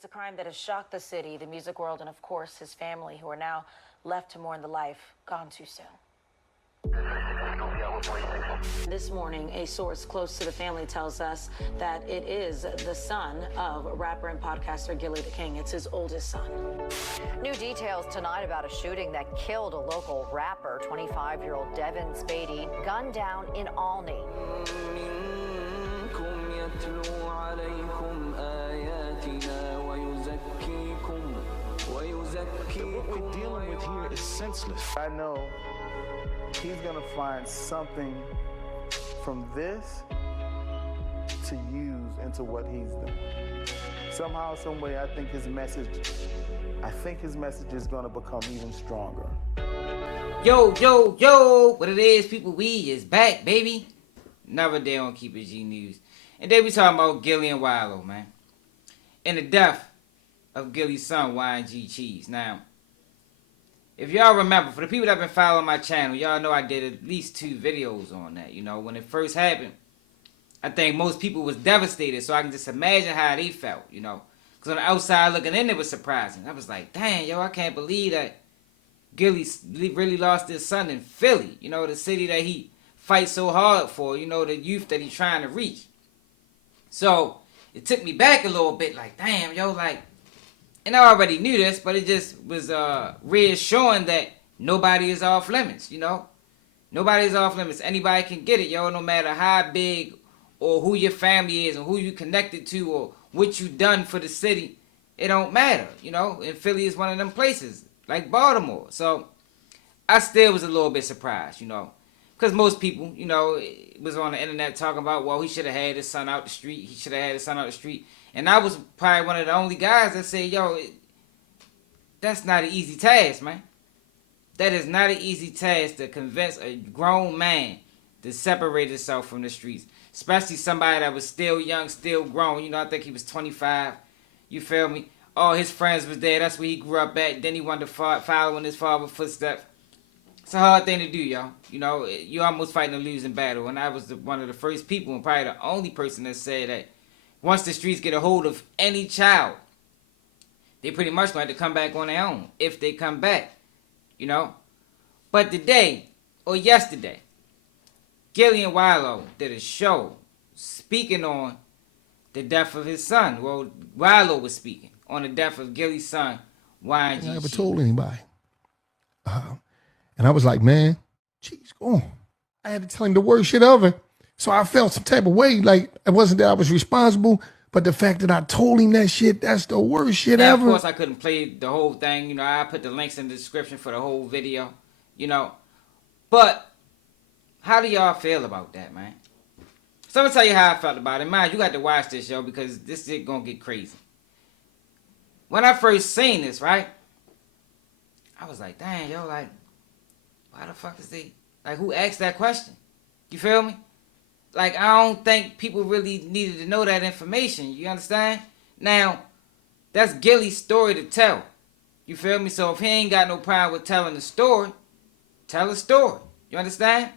It's a crime that has shocked the city, the music world, and of course his family, who are now left to mourn the life gone too soon. This morning, a source close to the family tells us that it is the son of rapper and podcaster Gillie the King. It's his oldest son. New details tonight about a shooting that killed a local rapper, 25-year-old Devin Spady, gunned down in Alney. What we're dealing with here is senseless. I know he's gonna find something from this to use into what he's doing. Somehow, some way, I think his message is gonna become even stronger. Yo, yo, yo, what it is, people, we is back, baby. Another day on Keep It G News. And then we talking about Gillie and Walo, man. And the death of Gillie's son, YNG Cheese. Now, if y'all remember, for the people that have been following my channel, y'all know I did at least 2 videos on that. You know, when it first happened, I think most people was devastated, so I can just imagine how they felt, you know. Because on the outside looking in, it was surprising. I was like, dang, yo, I can't believe that Gillie really lost his son in Philly. You know, the city that he fights so hard for, you know, the youth that he's trying to reach. So, it took me back a little bit, like, damn, yo, like, and I already knew this, but it just was reassuring that nobody is off limits, you know? Nobody is off limits. Anybody can get it, yo, no matter how big or who your family is or who you connected to or what you done for the city. It don't matter, you know? And Philly is one of them places, like Baltimore. So, I still was a little bit surprised, you know? Because most people, you know, was on the internet talking about, well, he should have had his son out the street. He should have had his son out the street. And I was probably one of the only guys that said, yo, that's not an easy task, man. That is not an easy task to convince a grown man to separate himself from the streets. Especially somebody that was still young, still grown. You know, I think he was 25. You feel me? All his friends was there. That's where he grew up at. Then he wanted to follow in his father's footsteps. It's a hard thing to do, y'all. You know, you're almost fighting a losing battle. And I was one of the first people and probably the only person that said that once the streets get a hold of any child, they pretty much going to come back on their own, if they come back, you know. But today, or yesterday, Gillie and Walo did a show speaking on the death of his son. Well, Walo was speaking on the death of Gillie's son, YNG Cheese. I never told anybody. And I was like, man, geez, go on. I had to tell him the worst shit ever. So I felt some type of way, like it wasn't that I was responsible, but the fact that I told him that shit, that's the worst shit ever. Of course, I couldn't play the whole thing. You know, I put the links in the description for the whole video, you know. But how do y'all feel about that, man? So I'm going to tell you how I felt about it. Mind, you got to watch this, yo, because this shit going to get crazy. When I first seen this, right, I was like, dang, yo, like, why the fuck is they, like, who asked that question? You feel me? Like, I don't think people really needed to know that information. You understand? Now, that's Gillie's story to tell. You feel me? So if he ain't got no problem with telling the story, tell a story. You understand?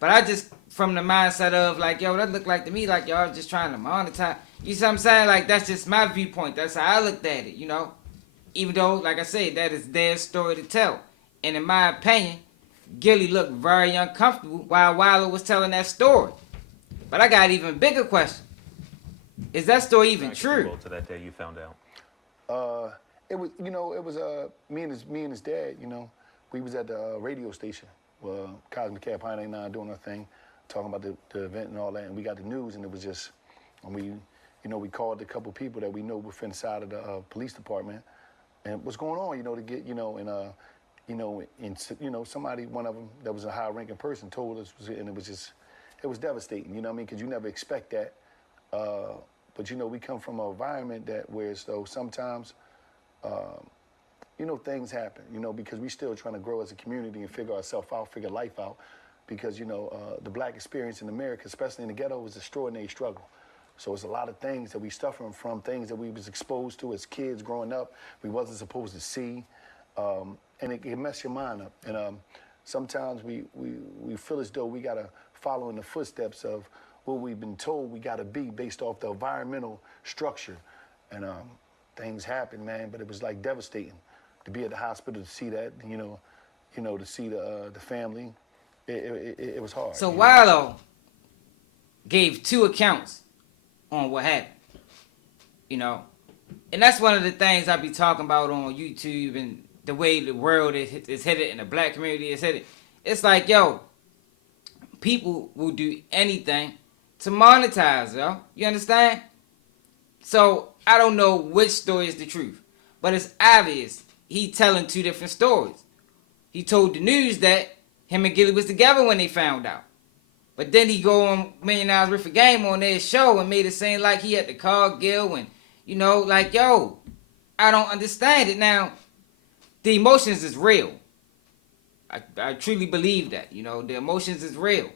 But I just, from the mindset of, like, yo, that look like to me like y'all just trying to monetize. You see what I'm saying? Like, that's just my viewpoint. That's how I looked at it, you know? Even though, like I said, that is their story to tell. And in my opinion, Gillie looked very uncomfortable while Walo was telling that story. But I got an even bigger question. Is that story even true? To that day you found out. It was, you know, it was me and his dad. You know, we was at the radio station, Cosmic Cat Pine 89 doing our thing, talking about the event and all that, and we got the news, and it was just, and we, you know, we called a couple people that we know within inside of the police department, and what's going on, you know, to get, you know, and somebody, one of them that was a high-ranking person told us, and it was just. It was devastating, you know what I mean? Because you never expect that. But, you know, we come from an environment that where so sometimes, you know, things happen, you know, because we still trying to grow as a community and figure ourselves out, figure life out. Because, you know, the black experience in America, especially in the ghetto, was an extraordinary struggle. So it's a lot of things that we suffering from, things that we was exposed to as kids growing up, we wasn't supposed to see. And it can mess your mind up. And sometimes we feel as though we got to follow in the footsteps of what we've been told we got to be based off the environmental structure. And things happened, man. But it was like devastating to be at the hospital to see that, to see the family. It was hard. So Walo gave 2 accounts on what happened, and that's one of the things I be talking about on YouTube and the way the world is headed and the black community is headed. It's like, yo, people will do anything to monetize, yo. You understand? So I don't know which story is the truth, but it's obvious he telling 2 different stories. He told the news that him and Gillie was together when they found out. But then he go on $1 Million Worth of Game on their show and made it seem like he had to call Gil and, like, yo, I don't understand it. Now, the emotions is real. I truly believe that, the emotions is real.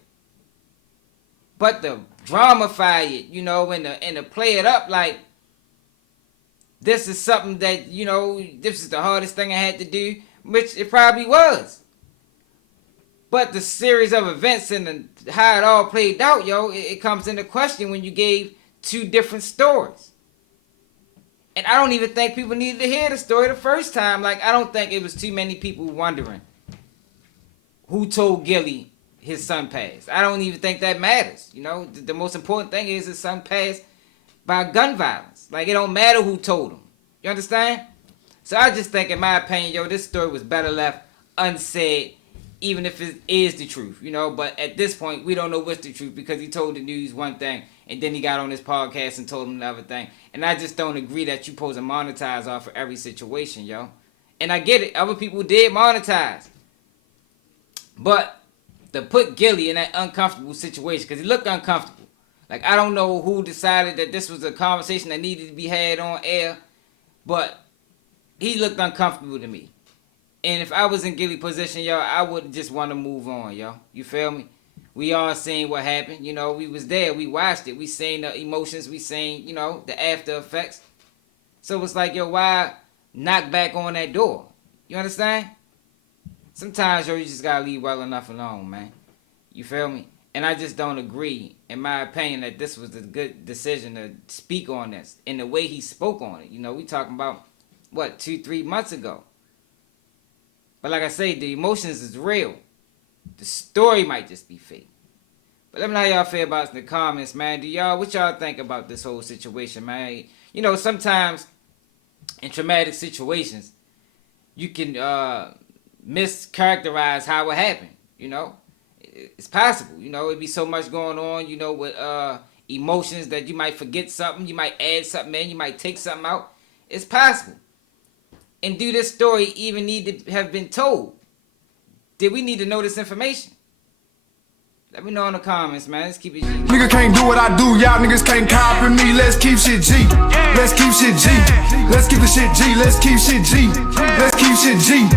But the dramify it, and to play it up like this is something that, this is the hardest thing I had to do, which it probably was. But the series of events and how it all played out, it comes into question when you gave 2 different stories. And I don't even think people needed to hear the story the first time. Like, I don't think it was too many people wondering who told Gillie his son passed. I don't even think that matters. The most important thing is his son passed by gun violence. Like, it don't matter who told him. You understand? So I just think, in my opinion, this story was better left unsaid, even if it is the truth, But at this point, we don't know what's the truth because he told the news one thing and then he got on his podcast and told them another thing. And I just don't agree that you supposed to monetize off of every situation, yo. And I get it. Other people did monetize. But to put Gillie in that uncomfortable situation, because he looked uncomfortable. Like, I don't know who decided that this was a conversation that needed to be had on air, but he looked uncomfortable to me. And if I was in Gillie's position, yo, I would just want to move on, yo. You feel me? We all seen what happened. We was there. We watched it. We seen the emotions. We seen, the after effects. So it's like, yo, why knock back on that door? You understand? Sometimes, yo, you just got to leave well enough alone, man. You feel me? And I just don't agree, in my opinion, that this was a good decision to speak on this. And the way he spoke on it. We talking about, 2-3 months ago. But like I say, the emotions is real. The story might just be fake. But let me know how y'all feel about it in the comments, man. What y'all think about this whole situation, man? Sometimes in traumatic situations, you can mischaracterize how it happened, It's possible, it'd be so much going on, with emotions that you might forget something, you might add something in, you might take something out. It's possible. And do this story even need to have been told? Did we need to know this information? Let me know in the comments, man. Let's keep it G. Nigga can't do what I do, y'all niggas can't copy me. Let's keep shit G. Let's keep shit G. Let's keep the shit G. Let's keep shit G. Let's keep shit G.